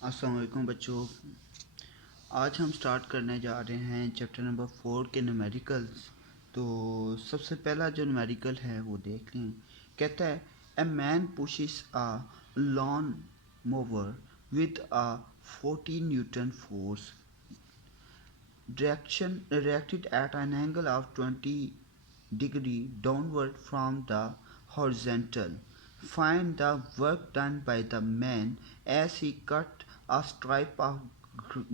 अस्सलाम वालेकुम बच्चों। आज हम स्टार्ट करने जा रहे हैं चैप्टर नंबर 4 के न्यूमेरिकल्स। तो सबसे पहला जो न्यूमेरिकल है वो देख लें। कहता है a man pushes a lawn mower with a 14 newton force direction reacted at an angle of 20 degree downward from the horizontal. Find the work done by the man as he cut a stripe of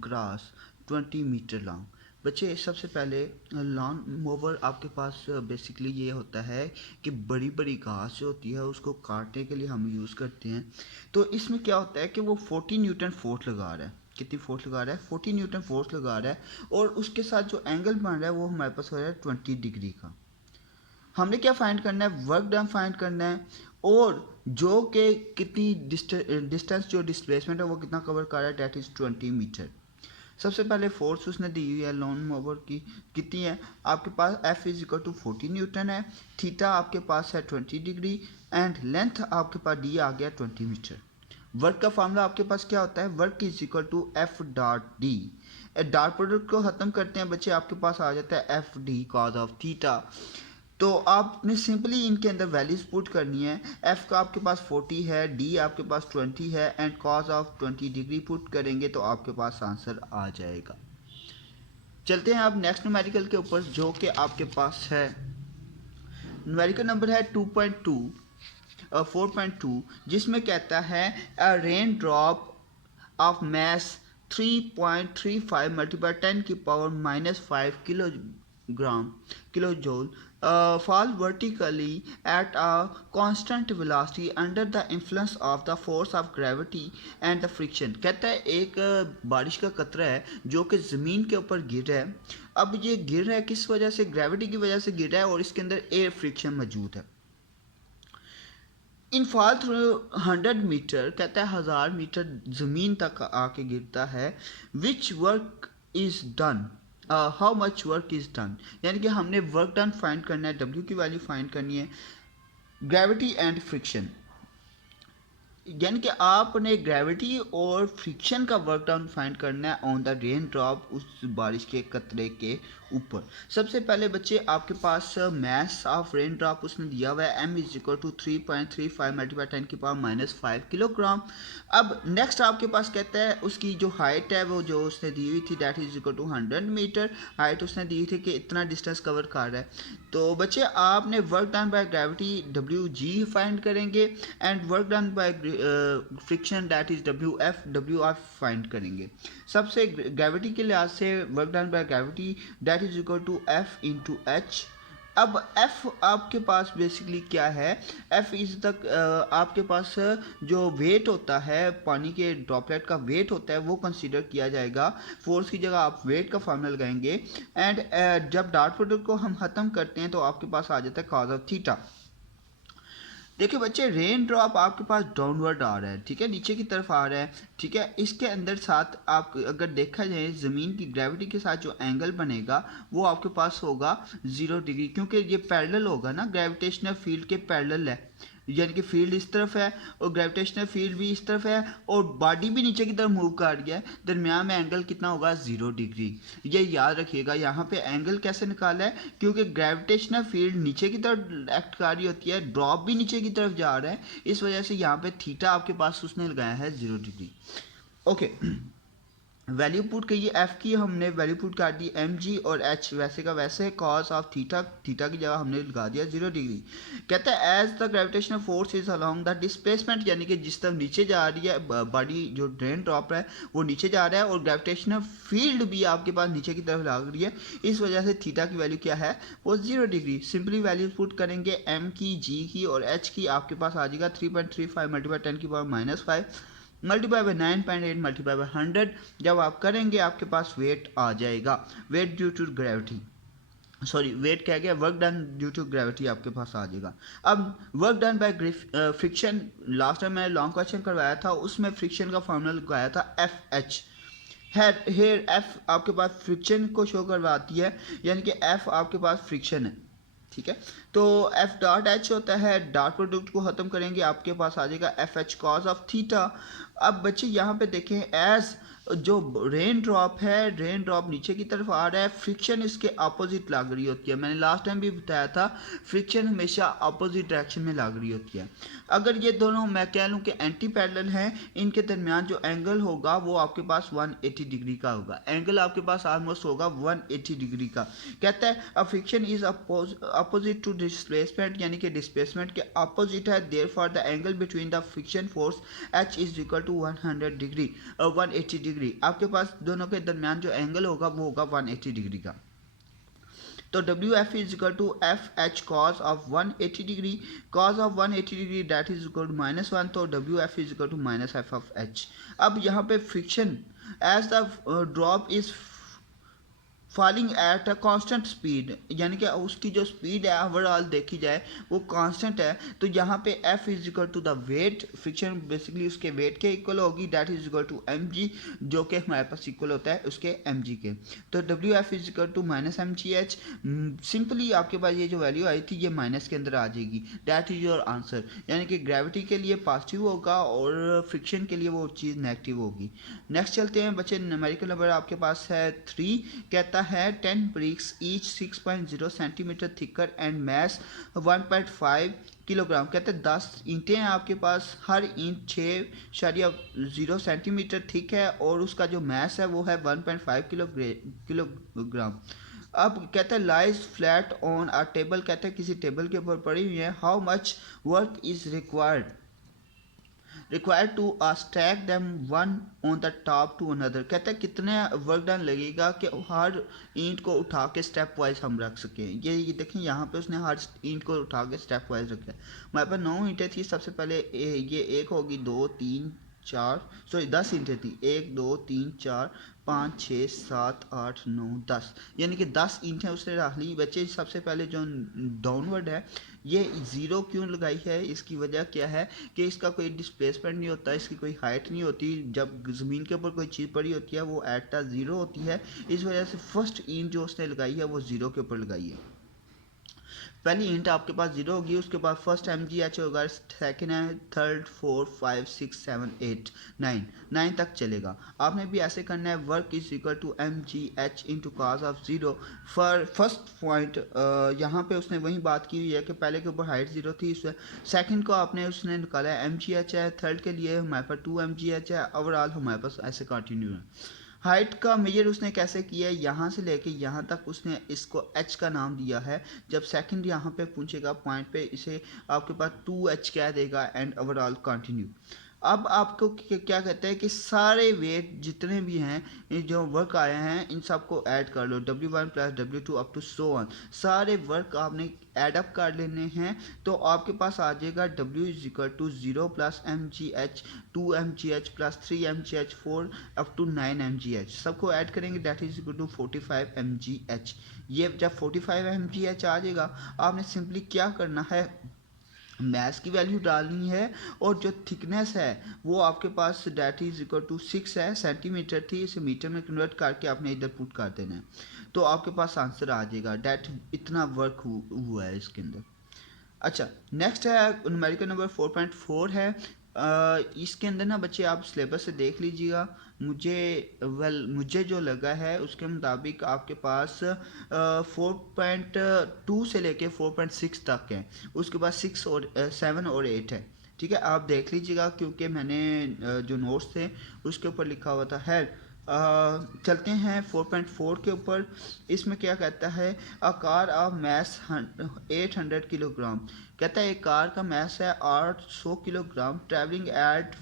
grass 20 metre long. बच्चे सबसे पहले lawn mower आपके पास basically ये होता है कि बड़ी बड़ी घास जो होती है उसको काटने के लिए हम यूज़ करते हैं। तो इसमें क्या होता है कि वो 14 न्यूटन फोर्स लगा रहा है। कितनी फोर्स लगा रहा है? 14 न्यूटन फोर्स लगा रहा है और उसके साथ जो एंगल बन रहा है वो हमारे पास हो रहा है 20 डिग्री का। हमने क्या फाइंड करना है? वर्क डन फाइंड करना है और जो कि कितनी डिस्टेंस जो डिस्प्लेसमेंट है वो कितना कवर कर रहा है, डेट इज़ 20 मीटर। सबसे पहले फोर्स उसने दी हुई है लॉन मोवर की, कितनी है आपके पास? F is equal to 14 newton है, थीटा आपके पास है 20 डिग्री एंड लेंथ आपके पास डी आ गया 20 मीटर। वर्क का फार्मूला आपके पास क्या होता है? Work is equal to F dot D. Dot product को खत्म करते हैं बच्चे, आपके पास आ जाता है F D cause of theta. तो आपने सिंपली इनके अंदर वैल्यूज पुट करनी है। एफ का आपके पास 40 है, डी आपके पास 20 है and cause of 20 degree put करेंगे तो आपके पास आंसर आ जाएगा। चलते हैं अब नेक्स्ट न्यूमेरिकल के ऊपर जो कि आपके पास है। न्यूमेरिकल नंबर है 4.2 जिसमें कहता है a raindrop of mass 3.35 multiply 10 की power -5 kilo joule fall vertically at a constant velocity under the influence of the force of gravity and the friction। कहता है एक बारिश का कतरा है जो कि ज़मीन के ऊपर गिर रहा है। अब ये गिर रहा है किस वजह से? ग्रेविटी की वजह से गिर रहा है और इसके अंदर एयर फ्रिक्शन मौजूद है। इन फॉल थ्रू 100 मीटर, कहता है 1000 मीटर ज़मीन तक आके गिरता है। Which work is done, how much work is done, यानी कि हमने वर्क डन फाइंड करना है, डब्ल्यू की वैल्यू फाइंड करनी है। ग्रेविटी एंड फ्रिक्शन, यानी कि आपने ग्रेविटी और फ्रिक्शन का वर्क डाउन फाइंड करना है ऑन द रेन ड्रॉप, उस बारिश के कतरे के ऊपर। सबसे पहले बच्चे आपके पास मैस ऑफ रेन ड्रॉप उसने दिया हुआ है, m is equal to 3.35 multiply 10 की पावर -5 किलोग्राम। अब नेक्स्ट आपके पास कहता है उसकी जो हाइट है वो जो उसने दी हुई थी that is equal to 100 metre. Height उसने दी हुई थी कि इतना डिस्टेंस कवर कर रहा है। तो बच्चे आपने work done by gravity W G find करेंगे and work done by friction that is W F find करेंगे। सबसे ग्रेविटी के लिहाज से work done by gravity that is equal to F into H. अब F आपके पास बेसिकली क्या है? F इज तक आपके पास जो वेट होता है, पानी के ड्रॉपलेट का वेट होता है वो कंसीडर किया जाएगा। फोर्स की जगह आप वेट का फार्मूला लगाएंगे एंड जब डॉट प्रोडक्ट को हम ख़त्म करते हैं तो आपके पास आ जाता है कॉज ऑफ थीटा। देखिए बच्चे रेन ड्रॉप आपके पास डाउनवर्ड आ रहा है, ठीक है, नीचे की तरफ आ रहा है, ठीक है। इसके अंदर साथ आप अगर देखा जाए ज़मीन की ग्रेविटी के साथ जो एंगल बनेगा वो आपके पास होगा 0 डिग्री, क्योंकि ये पैरेलल होगा ना, ग्रेविटेशनल फील्ड के पैरेलल है, यानी कि फील्ड इस तरफ है और ग्रेविटेशनल फील्ड भी इस तरफ है और बॉडी भी नीचे की तरफ मूव कर रही है। दरमियान में एंगल कितना होगा? 0 डिग्री। ये याद रखिएगा। यहाँ पे एंगल कैसे निकाला है? क्योंकि ग्रेविटेशनल फील्ड नीचे की तरफ एक्ट कर रही होती है, ड्रॉप भी नीचे की तरफ जा रहा है, इस वजह से यहाँ पे थीटा आपके पास उसने लगाया है 0 डिग्री। ओके, वैल्यू पुट करिए। एफ की हमने वैल्यू पुट कर दी एम जी और एच वैसे का वैसे, कॉस ऑफ थीटा, थीटा की जगह हमने लगा दिया 0 डिग्री। कहता है as the gravitational force is along the displacement, यानी कि जिस तरफ नीचे जा रही है बॉडी, जो ड्रेन ड्रॉप है वो नीचे जा रहा है और ग्रेविटेशनल फील्ड भी आपके पास नीचे की तरफ लग रही है, इस वजह से थीटा की वैल्यू क्या है? वो 0 डिग्री। सिंपली वैल्यू पुट करेंगे एम की, जी की और एच की, आपके पास आ जाएगा 3.35 मल्टीप्लाई 10 की power -5 multiply by 9.8 multiply by 100। जब आप करेंगे आपके पास वेट आ जाएगा, weight due to gravity, sorry weight क्या गया, work done due to gravity आपके पास आ जाएगा। अब work done by friction, last time मैंने लॉन्ग क्वेश्चन करवाया था उसमें फ्रिक्शन का फॉर्मूला लगाया था एफ एच। हेयर एफ आपके पास फ्रिक्शन को शो करवाती है, यानी कि एफ आपके पास फ्रिक्शन है। ठीक है। तो एफ डॉट एच होता है, डॉट प्रोडक्ट को ख़त्म करेंगे आपके पास आ जाएगा F H cos of theta. अब बच्चे यहाँ पे देखें, एज जो रेन ड्रॉप है, रेन ड्रॉप नीचे की तरफ आ रहा है, फ्रिक्शन इसके अपोजिट लग रही होती है। मैंने लास्ट टाइम भी बताया था फ्रिक्शन हमेशा अपोजिट डायरेक्शन में लग रही होती है। अगर ये दोनों मैं कह लूँ कि एंटी पैरेलल हैं, इनके दरमियान जो एंगल होगा वो आपके पास 180 डिग्री का होगा। एंगल आपके पास ऑलमोस्ट होगा 180 डिग्री का। कहता है a friction is opposite to displacement, यानी कि डिस्प्लेसमेंट के अपोजिट है, therefore the angle between the friction force H is equal to 100 degree 180 degree. आपके पास दोनों के दरमियान जो एंगल होगा वो होगा 180 डिग्री का। तो W F is equal to F H cos of 180 degree, cos of 180 degree that is equal to -1, तो W F is equal to minus F of H. अब यहाँ पे friction as the drop is falling at a constant speed, यानी कि उसकी जो speed है overall देखी जाए वो कांस्टेंट है, तो यहाँ पे f is equal to the weight, friction basically उसके वेट के इक्वल होगी, that is equal to M G, जो कि हमारे पास इक्वल होता है उसके एम जी के। तो W F is equal to minus M G H. Simply आपके पास ये जो वैल्यू आई थी ये माइनस के अंदर आ जाएगी, डैट इज योर आंसर। यानी कि ग्रेविटी के लिए पॉजिटिव होगा और फ्रिक्शन के लिए वो चीज़ नेगेटिव होगी। नेक्स्ट चलते हैं बच्चे, न्यूमेरिकल नंबर आपके पास है 3। कहता है 10 bricks each 6.0 centimetre thicker and mess 1.5 kilogram. कहते हैं 10 ईंटें हैं आपके पास, हर ईंट 6.0 सेंटीमीटर थिक है और उसका जो मैस है वो है 1.5 किलोग्राम। अब कहते हैं lies flat on a table, कहते हैं किसी टेबल के ऊपर पड़ी हुई है। How much work is required to stack them one on the top to another. कहते हैं कितने वर्क डन लगेगा कि हर ईंट को उठा के स्टेप वाइज हम रख सकें। ये देखें यहाँ पे उसने हर ईंट को उठा के स्टेप वाइज रखा है। हमारे पास 9 ईंटें थी, सबसे पहले ये एक होगी, 2 3 4 सॉरी 10 ईंटें थी, 1 2 3 4 5 6 7 8 9 10, यानी कि 10 ईंटें उसने रख ली। बच्चे सबसे पहले जो डाउनवर्ड है ये ज़ीरो क्यों लगाई है, इसकी वजह क्या है कि इसका कोई डिस्प्लेसमेंट नहीं होता, इसकी कोई हाइट नहीं होती। जब ज़मीन के ऊपर कोई चीज़ पड़ी होती है वो एट द ज़ीरो होती है, इस वजह से फर्स्ट ईंट जो उसने लगाई है वो ज़ीरो के ऊपर लगाई है। पहली इंट आपके पास 0 होगी, उसके बाद फर्स्ट एम जी एच होगा, सेकेंड है, थर्ड 4 5 6 7 8 9 तक चलेगा। आपने भी ऐसे करना है। Work is equal to M G H into cos of 0। First point यहाँ पे उसने वही बात की हुई है कि पहले के ऊपर हाइट 0 थी, इससे सेकंड को आपने उसने निकाला है एम जी एच है, थर्ड के लिए हमारे पास 2 एम जी एच है, ओवरऑल हमारे पास ऐसे कंटिन्यू है। हाइट का मेजर उसने कैसे किया है, यहाँ से लेके यहाँ तक उसने इसको h का नाम दिया है। जब सेकंड यहाँ पे पूछेगा पॉइंट पे, इसे आपके पास 2h कह देगा एंड ओवरऑल कंटिन्यू। अब आपको क्या कहते हैं कि सारे वेट जितने भी हैं जो वर्क आए हैं इन सबको ऐड कर लो, W1 plus W2 up to so on, सारे वर्क आपने ऐड अप कर लेने हैं। तो आपके पास आ जाएगा W is equal to 0 plus M G H 2 M G H plus 3 M G H 4 up to 9 M G H, सबको ऐड करेंगे that is equal to 45 M G H. ये जब 45 एम जी एच आ जाएगा, आपने simply क्या करना है, mess की वैल्यू डालनी है और जो थिकनेस है वो आपके पास डैट इज इक्वल टू 6 है, सेंटीमीटर थी, इसे मीटर में कन्वर्ट करके आपने इधर पुट कर देना है, तो आपके पास आंसर आ जाएगा डैट इतना वर्क हुआ है इसके अंदर। अच्छा, नेक्स्ट है न्यूमेरिकल नंबर 4.4 है। इसके अंदर ना बच्चे आप सिलेबस से देख लीजिएगा। मुझे जो लगा है उसके मुताबिक आपके पास 4.2 से लेके 4.6 तक है, उसके बाद 6 और 7 और 8 है। ठीक है, आप देख लीजिएगा क्योंकि मैंने जो नोट्स थे उसके ऊपर लिखा हुआ था। है चलते हैं 4.4 के ऊपर। इसमें क्या कहता है, a car of mass 800 kilogram. कहता है एक कार का मैस है 800 किलोग्राम, ट्रैवलिंग एट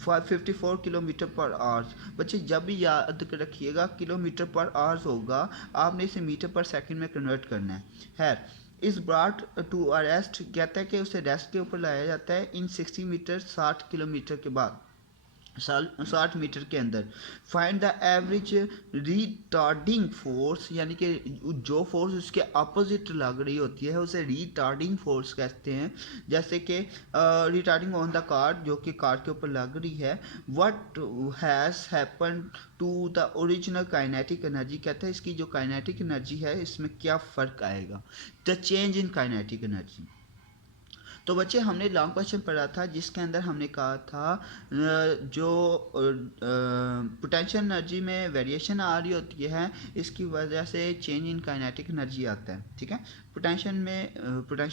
54 किलोमीटर पर आवर्स। बच्चे जब भी याद रखिएगा किलोमीटर पर आवर्स होगा, आपने इसे मीटर पर सेकंड में कन्वर्ट करना है। इस ब्रॉट टू अ रेस्ट, कहता है कि उसे रेस्ट के ऊपर लाया जाता है इन 60 मीटर 60 किलोमीटर के बाद। 60 मीटर के अंदर। Find the average retarding force, यानी कि जो फोर्स उसके अपोजिट लग रही होती है उसे रिटार्डिंग फोर्स कहते हैं। जैसे कि रिटार्डिंग ऑन द कार, जो कि कार के ऊपर लग रही है। What has happen to the original kinetic energy, कहते हैं इसकी जो काइनेटिक एनर्जी है इसमें क्या फ़र्क आएगा। The change in kinetic energy. तो बच्चे हमने लॉन्ग क्वेश्चन पढ़ा था जिसके अंदर हमने कहा था जो पोटेंशियल एनर्जी में वेरिएशन आ रही होती है इसकी वजह से चेंज इन काइनेटिक एनर्जी आता है। ठीक है, पोटेंशियल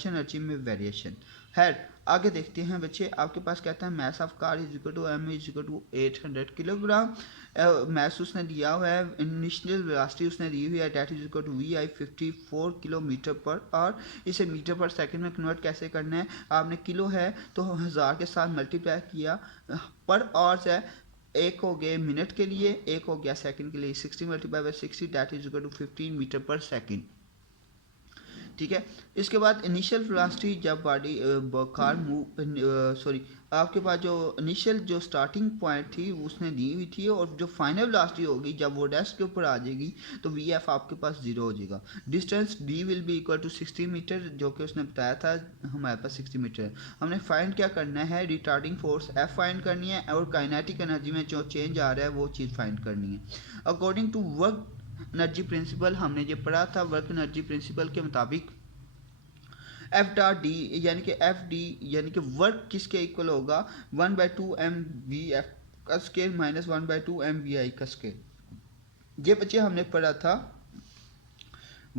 एनर्जी में वेरिएशन है। आगे देखते हैं बच्चे, आपके पास कहता है mass of car is equal to M is equal to 800 kilogram. Mass उसने दिया हुआ है, इनिशियल वेलोसिटी उसने दी हुई है, that is equal to V I 54 kilometre per hour. इसे मीटर पर सेकंड में कन्वर्ट कैसे करना है, आपने किलो है तो 1000 के साथ मल्टीप्लाई किया, पर आवर से एक हो गए मिनट के लिए, एक हो गया सेकंड के लिए, 60 multiply by 60 that is equal to 15 metre per second. ठीक है, इसके बाद इनिशियल वेलोसिटी जब कार मूव आपके पास जो इनिशियल जो स्टार्टिंग पॉइंट थी उसने दी हुई थी, और जो फाइनल वेलोसिटी होगी जब वो डेस्क के ऊपर आ जाएगी तो वी एफ आपके पास 0 हो जाएगा। Distance D will be equal to 60 metre, जो कि उसने बताया था हमारे पास 60 मीटर है। हमने फाइंड क्या करना है, रिटार्डिंग फोर्स एफ फाइंड करनी है, और काइनेटिक एनर्जी में जो चेंज आ रहा है वो चीज़ फाइंड करनी है। According to work energy principle, हमने ये पढ़ा था वर्क एनर्जी प्रिंसिपल के मुताबिक एफ डॉट डी यानी कि एफ डी यानी कि वर्क किसके इक्वल होगा, 1/2 एम वी एफ का square minus 1/2 M V I का स्केल। ये बच्चे हमने पढ़ा था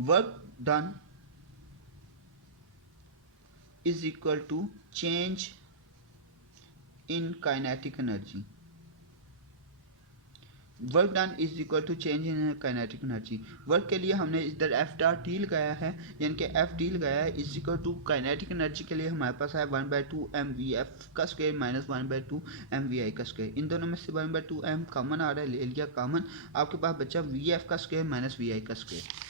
work done is equal to change in kinetic energy. Work done is equal to change in kinetic energy. Work के लिए हमने इधर एफ डॉट डी लगाया है, यानी कि एफ डी लगाया है is equal to kinetic energy के लिए हमारे पास है 1/2 एम वी एफ का square minus 1/2 M V I का स्क्वायर। इन दोनों में से 1/2 एम कॉमन आ रहा है, ले लिया कॉमन, आपके पास बचा वी एफ का स्क्वायर माइनस वी आई का स्क्वायर।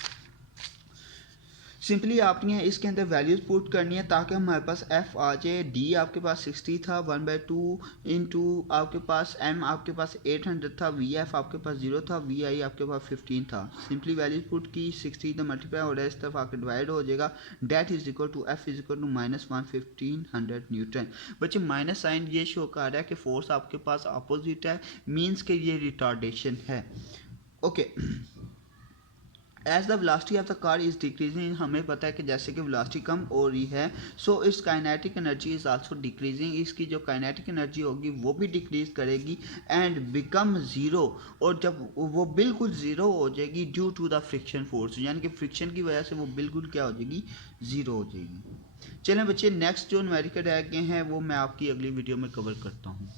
सिंपली आपने इसके अंदर वैल्यूज पुट करनी है ताकि हमारे पास एफ आ जाए। डी आपके पास 60 था, 1/2 इंटू आपके पास एम आपके पास 800 था, वी एफ आपके पास 0 था, वी आई आपके पास 15 था। सिंपली वैल्यूज पुट की, 60 तो मल्टीप्लाई हो रहा है, इस तरफ आकर डिवाइड हो जाएगा। That is equal to F is equal to minus 1500 newton. बच्चे माइनस साइन ये शो कर रहा है कि फोर्स आपके पास अपोजिट है, मीन्स के ये रिटार्डेशन है। Okay, as the velocity of the car is decreasing, हमें पता है कि जैसे कि वेलोसिटी कम हो रही है so it's kinetic energy is also decreasing, इसकी जो काइनेटिक एनर्जी होगी वो भी डिक्रीज करेगी एंड बिकम ज़ीरो, और जब वो बिल्कुल ज़ीरो हो जाएगी due to the friction force, यानी कि फ्रिक्शन की वजह से वो बिल्कुल क्या हो जाएगी, ज़ीरो हो जाएगी। चलें बच्चे, नेक्स्ट जो न्यूमेरिकल रह गए हैं वो मैं आपकी अगली वीडियो में कवर करता हूँ।